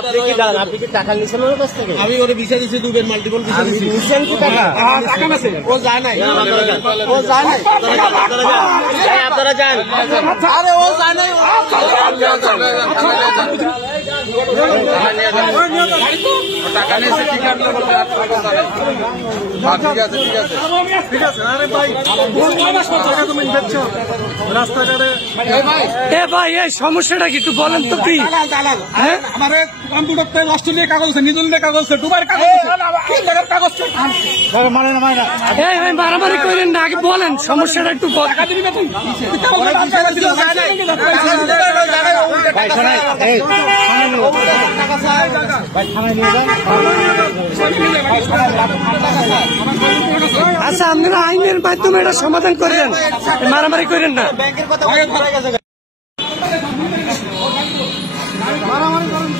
আপনি কি টাকা নিয়েছেন ওর কাছ থেকে? আমি ওরে ভিসা দিচ্ছি, দুবের মাল্টিপল ভিসা দিচ্ছি। ও যায় নাই, ও যায় নাই, আপনারা যান। আরে ও যায় নাই, টাকা নিয়েছে, ঠিক আছে ঠিক আছে। আরে ভাই তুমি দেখছো রাস্তাঘাটে ভাই এই সমস্যাটা কি একটু বলেন তো? কি আমার কম্পিউটার অস্ট্রেলিয়া কাগজ আছে, নিউজিল্যান্ডের কাগজ আছে, দুবার কাগজ কাগজ মারামারি করেন না, আগে বলেন সমস্যাটা একটু আচ্ছা, আপনারা আইনের মাধ্যমে এটা সমাধান করেন, মারামারি করেন না। ব্যাংকের কথা মারামারি করেন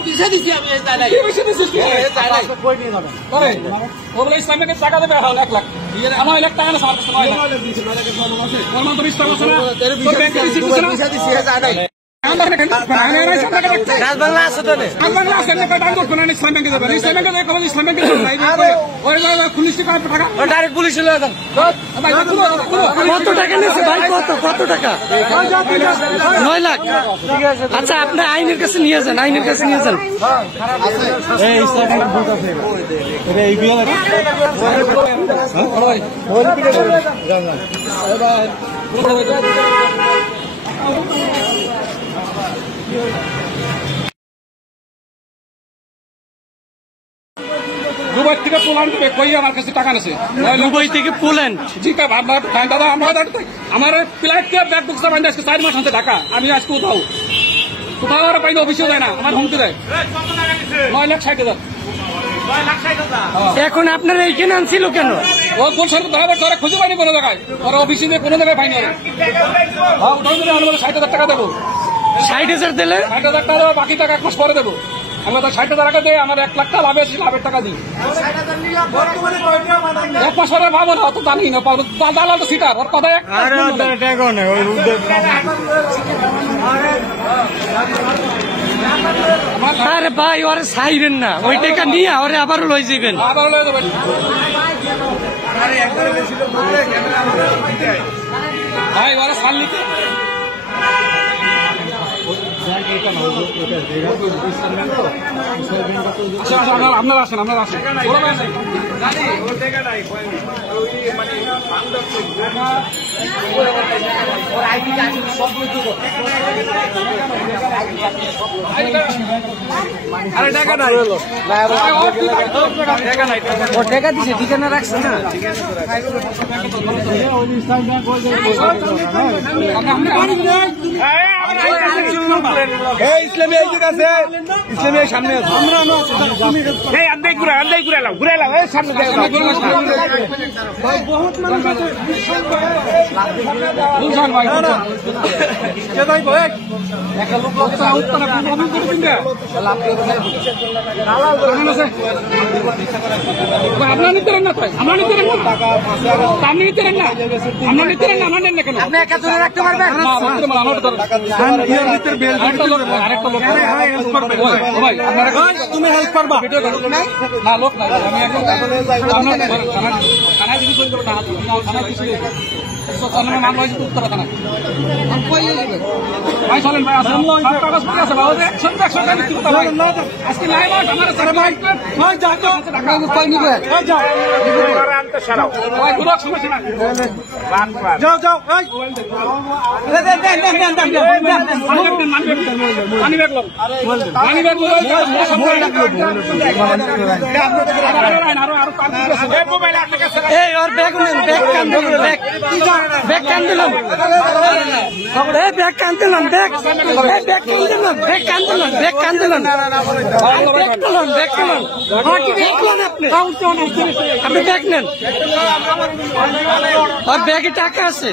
টাকা দিচ্ছে ইসলামকে টাকা দেবে 1 লাখ, আমার 1 লাখ টাকা না, কত টাকা নিয়েছে ভাই? কত টাকা? 9 লাখ। আচ্ছা, আপনি আইনের কাছে নিয়ে যান, আইনের কাছে নিয়ে যান। দুবাই থেকে পোল্যান্ড কই আমার কাছে টাকা নেছে। দুবাই থেকে পোল্যান্ড? জি দাদা, আমার ফ্লাইট ব্যাগ বুকসা বান্ধে আজকে 4 মাস আনতে ঢাকা। আমি আজকে কোথাও আর পাইনি, অফিসেও যায় না, আমার হুমকি দেয়। 9,60,000। এখন আপনারা এইখানে আনছিল কেন? ও বলছে ধরে খুঁজে পাইনি কোনো জায়গায়, ওরা অফিসে কোনো জায়গায় পাইনি। 60,000 টাকা দেবো। 60,000 দিলে? 60,000 টাকা দেবো, বাকি টাকা 1 মাস পরে দেবো। আমি তো 60,000 টাকা দেয়, আমার 1 লাখ টাকা লাভের টাকা দিই। 1 মাস পরে পাবো না, অত জানি না পাবো। দালাল তো সিটার, ওর কথা আরে ভাই, ওরে ছাইরেন না, ওই টাকা নিয়ে ওরে আবারও লই যাবেন। ভাই ওরা সাল নিতে আপনারা আসেন। আরে টাকা নাই, ও টাকা দিছে, ঠিকানা রাখছে না। ইসলামী সামনে আপনার নিতে না, আমরা নিতে না, আপনি নিতে না, আমরা নিতে না, আমরা নেন না কেন? আপনি একা ধরে রাখতে পারবেন? তুমি হেল্প করবা না, লোক নাই। আমি নাম রয়েছে উত্তর থানা। ভাই চলেন ভাই, আসেন। আজকে লাইভ আমার সমস্যা না, যাও যাও। আরো এই ওর ব্যাগ নেন, ব্যাগ কান দিলাম, ব্যাগ কান দিলাম, এই ব্যাগ কান দিলাম, ব্যাগ কান দিলাম, ব্যাগ কান দিলাম, ব্যাগ কান দিলাম, ব্যাগ তুলুন, আপনি আপনি ব্যাগ নেন, আর ব্যাগে টাকা আছে।